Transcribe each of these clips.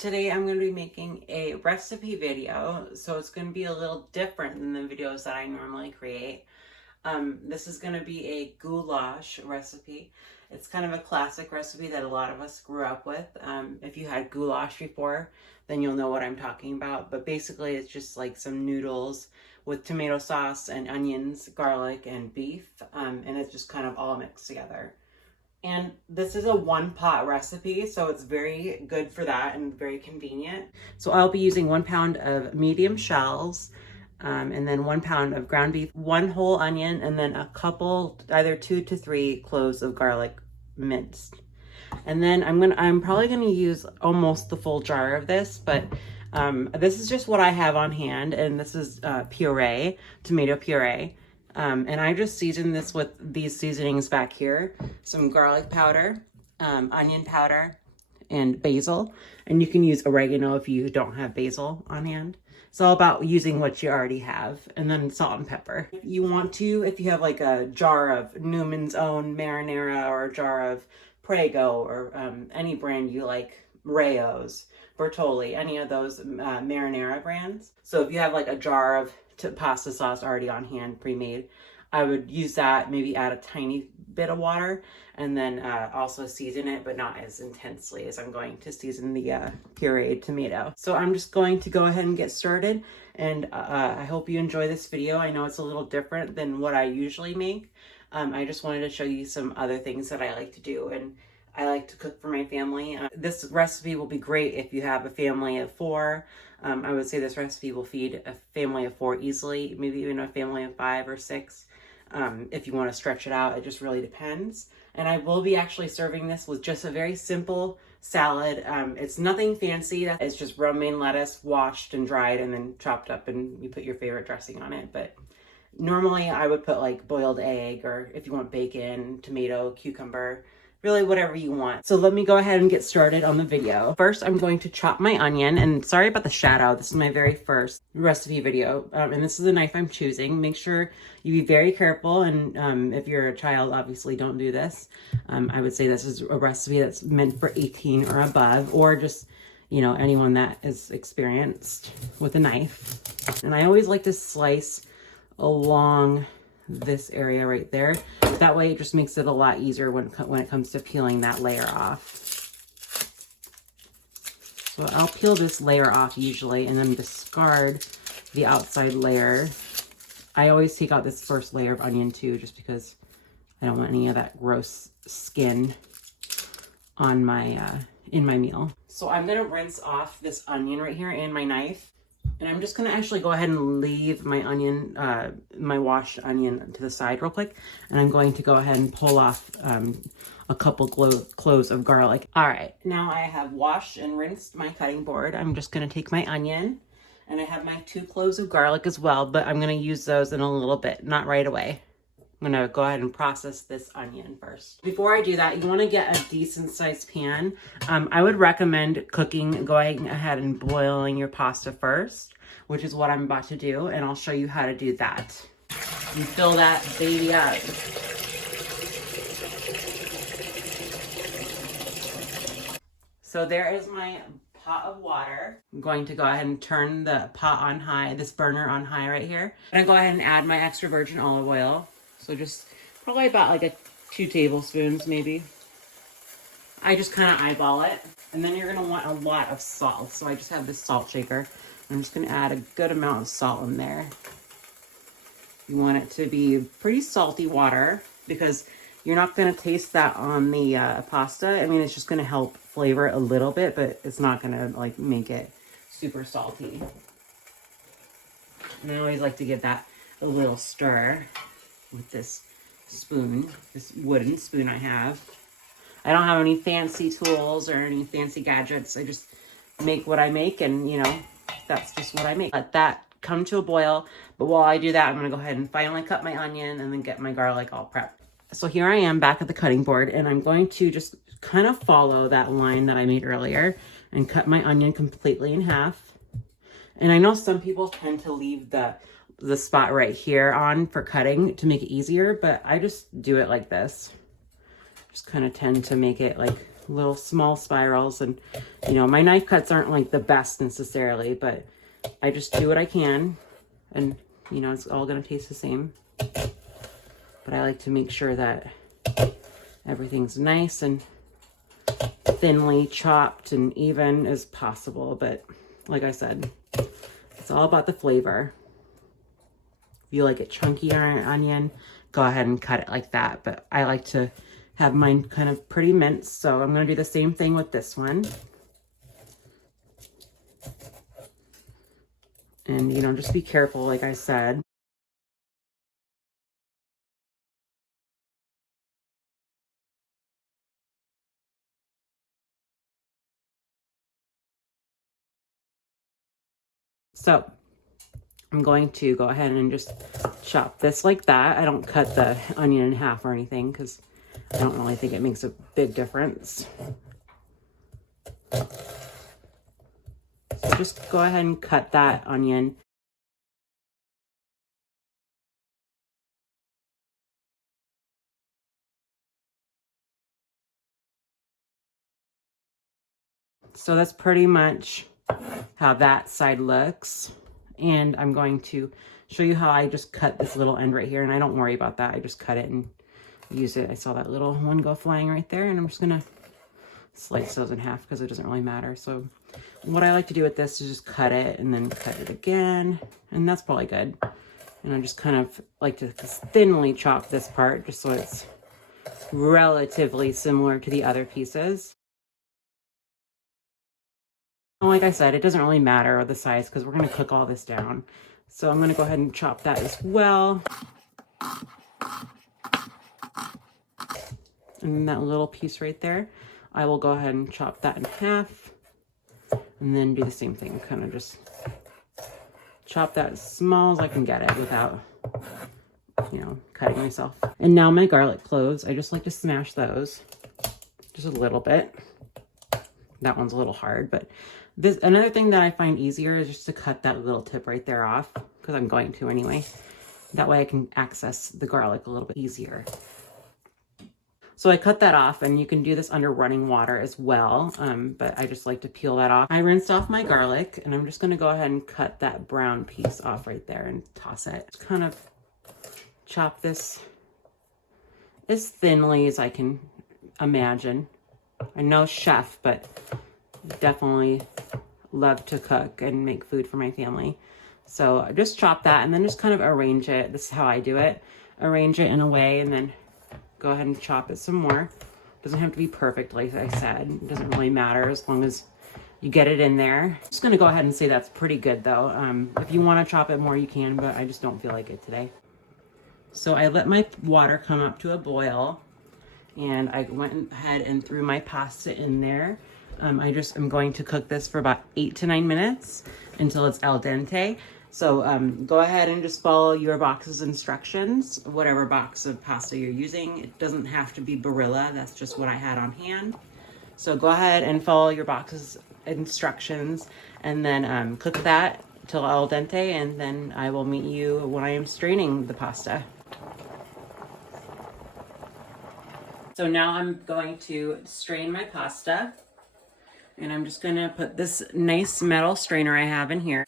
Today I'm going to be making a recipe video, so it's going to be a little different than the videos that I normally create. This is going to be a goulash recipe. It's kind of a classic recipe that a lot of us grew up with. If you had goulash before, then you'll know what I'm talking about. But basically it's just like some noodles with tomato sauce and onions, garlic, and beef. And it's just kind of all mixed together. And this is a one-pot recipe, so it's very good for that and very convenient. So I'll be using 1 pound of medium shells, and then 1 pound of ground beef, 1 whole onion, and then a couple, either 2 to 3 cloves of garlic minced. And then I'm probably gonna use almost the full jar of this, but this is just what I have on hand, and this is puree, tomato puree. And I just seasoned this with these seasonings back here. Some garlic powder, onion powder, and basil. And you can use oregano if you don't have basil on hand. It's all about using what you already have. And then salt and pepper. If you want to, if you have like a jar of Newman's Own marinara or a jar of Prego or any brand you like, Rayo's, Bertolli, any of those marinara brands. So if you have like a jar of pasta sauce already on hand, pre-made, I would use that, maybe add a tiny bit of water, and then also season it, but not as intensely as I'm going to season the pureed tomato. So I'm just going to go ahead and get started, and I hope you enjoy this video. I know it's a little different than what I usually make. I just wanted to show you some other things that I like to do, and I like to cook for my family. This recipe will be great if you have a family of 4. I would say this recipe will feed a family of 4 easily, maybe even a family of 5 or 6. If you want to stretch it out, it just really depends. And I will be actually serving this with just a very simple salad. It's nothing fancy. It's just romaine lettuce washed and dried and then chopped up, and you put your favorite dressing on it. But normally I would put like boiled egg, or if you want bacon, tomato, cucumber, really whatever you want. So let me go ahead and get started on the video. First, I'm going to chop my onion, and sorry about the shadow. This is my very first recipe video, and this is the knife I'm choosing. Make sure you be very careful, and if you're a child, obviously don't do this. I would say this is a recipe that's meant for 18 or above, or just, you know, anyone that is experienced with a knife. And I always like to slice along this area right there. That way it just makes it a lot easier when it comes to peeling that layer off. So I'll peel this layer off usually and then discard the outside layer. I always take out this first layer of onion too, just because I don't want any of that gross skin on my in my meal. So I'm gonna rinse off this onion right here and my knife. And I'm just gonna actually go ahead and leave my onion, my washed onion to the side real quick. And I'm going to go ahead and pull off a couple cloves of garlic. All right, now I have washed and rinsed my cutting board. I'm just gonna take my onion, and I have my 2 cloves of garlic as well, but I'm gonna use those in a little bit, not right away. I'm gonna go ahead and process this onion first. Before I do that, you wanna get a decent sized pan. I would recommend going ahead and boiling your pasta first, which is what I'm about to do, and I'll show you how to do that. You fill that baby up. So there is my pot of water. I'm going to go ahead and turn the pot on high, this burner on high right here. I'm gonna go ahead and add my extra virgin olive oil. So just probably about like 2 tablespoons maybe. I just kind of eyeball it. And then you're gonna want a lot of salt. So I just have this salt shaker. I'm just gonna add a good amount of salt in there. You want it to be pretty salty water, because you're not gonna taste that on the pasta. I mean, it's just gonna help flavor it a little bit, but it's not gonna like make it super salty. And I always like to give that a little stir with this spoon, this wooden spoon I have. I don't have any fancy tools or any fancy gadgets. I just make what I make, and you know, that's just what I make. Let that come to a boil, but while I do that, I'm gonna go ahead and finally cut my onion and then get my garlic all prepped. So here I am back at the cutting board, and I'm going to just kind of follow that line that I made earlier and cut my onion completely in half. And I know some people tend to leave the spot right here on for cutting to make it easier, but I just do it like this. Just kind of tend to make it like little small spirals. And, you know, my knife cuts aren't like the best necessarily, but I just do what I can. And, you know, it's all going to taste the same. But I like to make sure that everything's nice and thinly chopped and even as possible. But like I said, it's all about the flavor. If you like it chunky or an onion, go ahead and cut it like that. But I like to have mine kind of pretty minced, so I'm going to do the same thing with this one. And, you know, just be careful, like I said. So I'm going to go ahead and just chop this like that. I don't cut the onion in half or anything because I don't really think it makes a big difference. So just go ahead and cut that onion. So that's pretty much how that side looks. And I'm going to show you how I just cut this little end right here. And I don't worry about that. I just cut it and use it. I saw that little one go flying right there. And I'm just going to slice those in half because it doesn't really matter. So what I like to do with this is just cut it and then cut it again. And that's probably good. And I just kind of like to thinly chop this part just so it's relatively similar to the other pieces. Like I said, it doesn't really matter the size because we're going to cook all this down. So I'm going to go ahead and chop that as well. And that little piece right there, I will go ahead and chop that in half. And then do the same thing, kind of just chop that as small as I can get it without, you know, cutting myself. And now my garlic cloves, I just like to smash those just a little bit. That one's a little hard, but another thing that I find easier is just to cut that little tip right there off, because I'm going to anyway. That way I can access the garlic a little bit easier. So I cut that off, and you can do this under running water as well, but I just like to peel that off. I rinsed off my garlic, and I'm just going to go ahead and cut that brown piece off right there and toss it. Just kind of chop this as thinly as I can imagine. I'm no chef, but definitely love to cook and make food for my family. So I just chop that and then just kind of arrange it. This is how I do it. Arrange it in a way and then go ahead and chop it some more. Doesn't have to be perfect, like I said. It doesn't really matter as long as you get it in there. I'm just going to go ahead and say that's pretty good though. If you want to chop it more, you can, but I just don't feel like it today. So I let my water come up to a boil. And I went ahead and threw my pasta in there. I'm going to cook this for about 8 to 9 minutes until it's al dente. So go ahead and just follow your box's instructions, whatever box of pasta you're using. It doesn't have to be Barilla. That's just what I had on hand. So go ahead and follow your box's instructions and then cook that till al dente. And then I will meet you when I am straining the pasta. So now I'm going to strain my pasta, and I'm just going to put this nice metal strainer I have in here.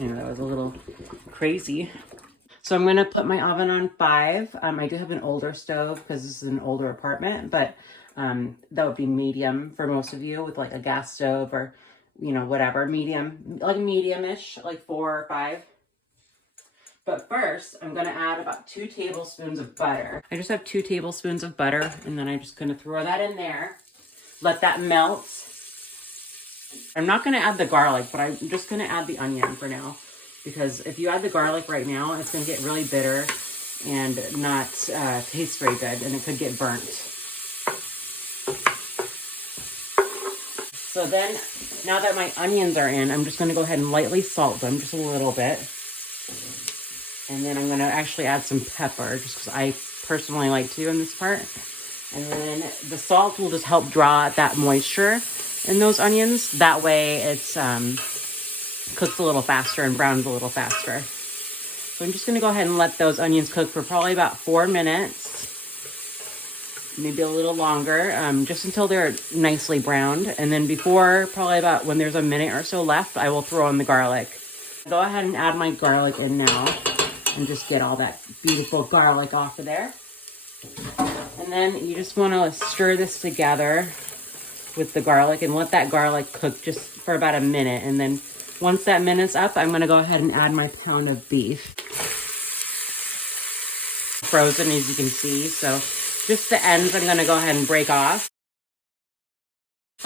That was a little crazy. So I'm going to put my oven on 5. I do have an older stove because this is an older apartment, but that would be medium for most of you with like a gas stove or, you know, whatever, medium, like medium-ish, like 4 or 5. But first, I'm going to add about 2 tablespoons of butter. I just have 2 tablespoons of butter, and then I'm just going to throw that in there. Let that melt. I'm not going to add the garlic, but I'm just going to add the onion for now. Because if you add the garlic right now, it's going to get really bitter and not taste very good, and it could get burnt. So then, now that my onions are in, I'm just going to go ahead and lightly salt them just a little bit. And then I'm going to actually add some pepper, just because I personally like to in this part. And then the salt will just help draw out that moisture in those onions. That way it's cooks a little faster and browns a little faster. So I'm just going to go ahead and let those onions cook for probably about 4 minutes. maybe a little longer, just until they're nicely browned. And then before, probably about when there's a minute or so left, I will throw in the garlic. Go ahead and add my garlic in now and just get all that beautiful garlic off of there. And then you just want to stir this together with the garlic and let that garlic cook just for about a minute. And then once that minute's up, I'm going to go ahead and add my pound of beef. Frozen, as you can see. So just the ends I'm going to go ahead and break off.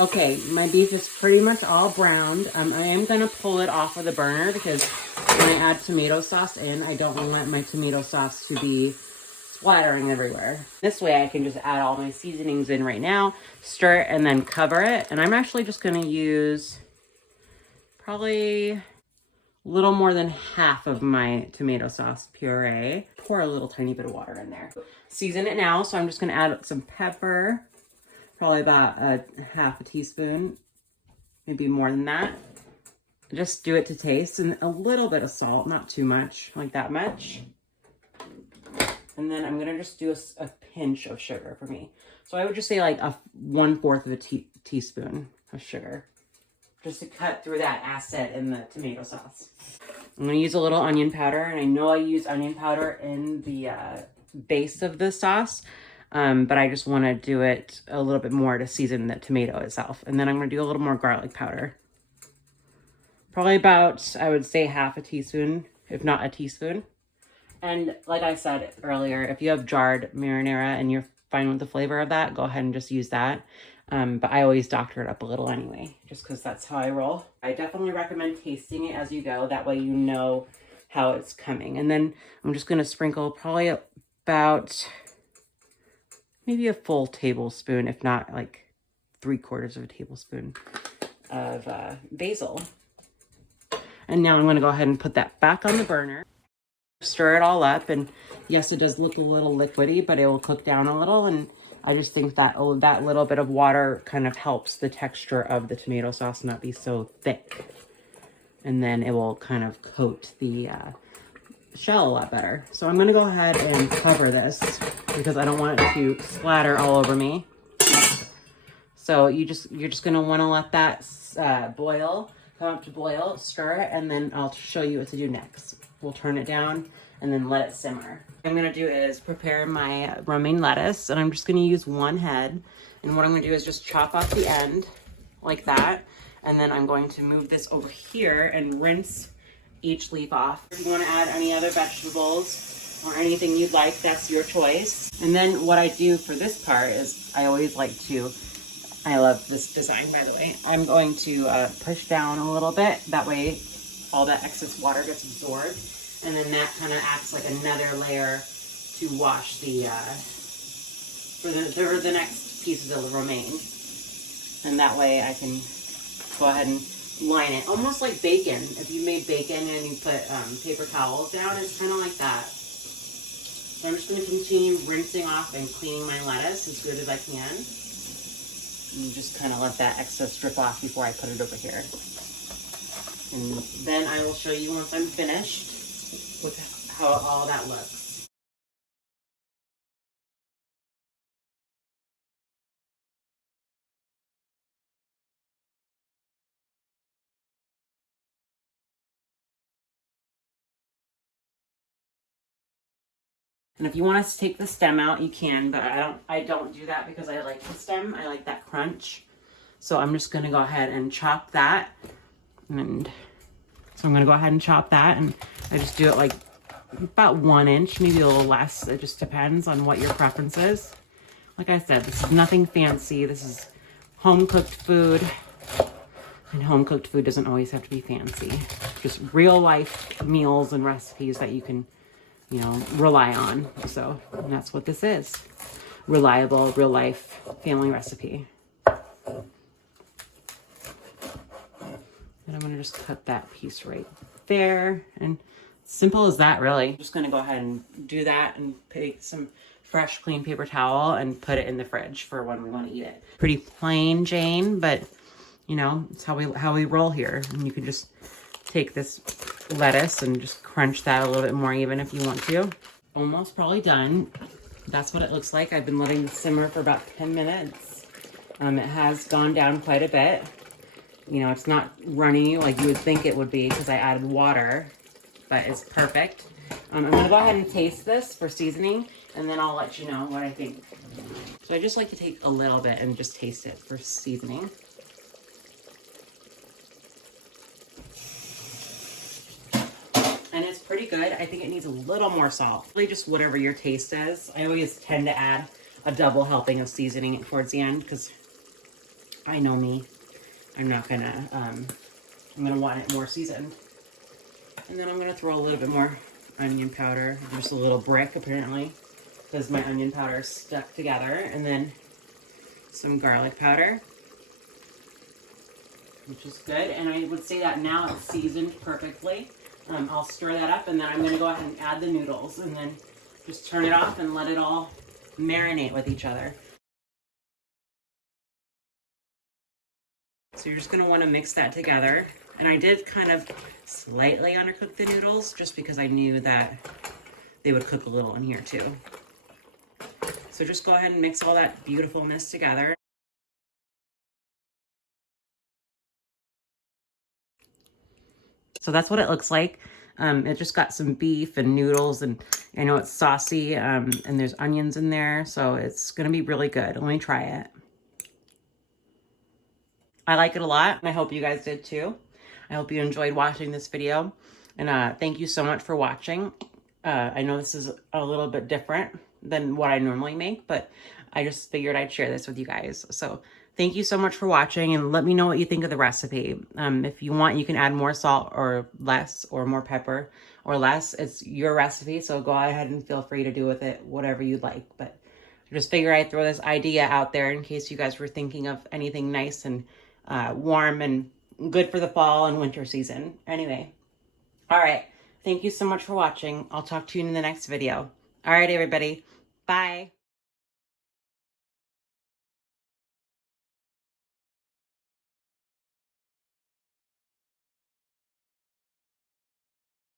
Okay, my beef is pretty much all browned. I am going to pull it off of the burner because when I add tomato sauce in, I don't want my tomato sauce to be splattering everywhere. This way I can just add all my seasonings in right now, stir it, and then cover it. And I'm actually just going to use probably a little more than half of my tomato sauce puree. Pour a little tiny bit of water in there. Season it now, so I'm just going to add some pepper. Probably about a half a teaspoon, maybe more than that. Just do it to taste, and a little bit of salt, not too much, like that much. And then I'm gonna just do a pinch of sugar for me. So I would just say like a 1/4 of a teaspoon of sugar, just to cut through that acid in the tomato sauce. I'm gonna use a little onion powder, and I know I use onion powder in the base of the sauce. But I just want to do it a little bit more to season the tomato itself. And then I'm going to do a little more garlic powder. Probably about, I would say, half a teaspoon, if not a teaspoon. And like I said earlier, if you have jarred marinara and you're fine with the flavor of that, go ahead and just use that. But I always doctor it up a little anyway, just because that's how I roll. I definitely recommend tasting it as you go. That way you know how it's coming. And then I'm just going to sprinkle probably about maybe a full tablespoon, if not like 3/4 of a tablespoon of basil. And now I'm going to go ahead and put that back on the burner. Stir it all up, and yes, it does look a little liquidy, but it will cook down a little. And I just think that that little bit of water kind of helps the texture of the tomato sauce not be so thick. And then it will kind of coat the shell a lot better. So I'm going to go ahead and cover this because I don't want it to splatter all over me. So you're just going to want to let that boil, come up to boil, stir it, and then I'll show you what to do next. We'll turn it down and then let it simmer. What I'm going to do is prepare my romaine lettuce, and I'm just going to use one head. And what I'm going to do is just chop off the end like that. And then I'm going to move this over here and rinse each leaf off. If you want to add any other vegetables or anything you'd like, that's your choice. And then what I do for this part is I always like to, I love this design, by the way, I'm going to push down a little bit. That way all that excess water gets absorbed. And then that kind of acts like another layer to wash the, for the next pieces of the romaine. And that way I can go ahead and line it, almost like bacon. If you made bacon and you put paper towels down, it's kind of like that. So I'm just going to continue rinsing off and cleaning my lettuce as good as I can. And just kind of let that excess drip off before I put it over here. And then I will show you once I'm finished with how all that looks. And if you want us to take the stem out, you can, but I don't do that because I like the stem. I like that crunch. So I'm just gonna go ahead and chop that. And so I'm gonna go ahead and chop that, and I just do it like about 1 inch, maybe a little less. It just depends on what your preference is. Like I said, this is nothing fancy. This is home cooked food. And home cooked food doesn't always have to be fancy. Just real life meals and recipes that you can, you know, rely on. So, and that's what this is. Reliable, real life family recipe. And I'm gonna just cut that piece right there. And simple as that, really. I'm just gonna go ahead and do that and take some fresh, clean paper towel and put it in the fridge for when we wanna eat it. Pretty plain Jane, but you know, it's how we roll here. And you can just take this lettuce and just crunch that a little bit more even if you want to. Almost probably done. That's what it looks like. I've been letting it simmer for about 10 minutes. It has gone down quite a bit. You know, it's not runny like you would think it would be because I added water, but it's perfect. I'm gonna go ahead and taste this for seasoning, and then I'll let you know what I think. So I just like to take a little bit and just taste it for seasoning. And it's pretty good. I think it needs a little more salt. Really just whatever your taste is. I always tend to add a double helping of seasoning towards the end because I know me. I'm gonna want it more seasoned. And then I'm gonna throw a little bit more onion powder, just a little brick apparently, because my onion powder is stuck together. And then some garlic powder, which is good. And I would say that now it's seasoned perfectly. I'll stir that up, and then I'm gonna go ahead and add the noodles, and then just turn it off and let it all marinate with each other. So you're just gonna wanna mix that together. And I did kind of slightly undercook the noodles just because I knew that they would cook a little in here too. So just go ahead and mix all that beautifulness together. So that's what it looks like. It just got some beef and noodles, and I know it's saucy, and there's onions in there, so it's gonna be really good. Let me try it. I like it a lot, and I hope you guys did too. I hope you enjoyed watching this video, and thank you so much for watching. I know this is a little bit different than what I normally make, but I just figured I'd share this with you guys. So thank you so much for watching, and let me know what you think of the recipe. If you want, you can add more salt or less, or more pepper or less. It's your recipe, so go ahead and feel free to do with it whatever you'd like. But I just figure I'd throw this idea out there in case you guys were thinking of anything nice and warm and good for the fall and winter season. Anyway, all right. Thank you so much for watching. I'll talk to you in the next video. All right, everybody. Bye.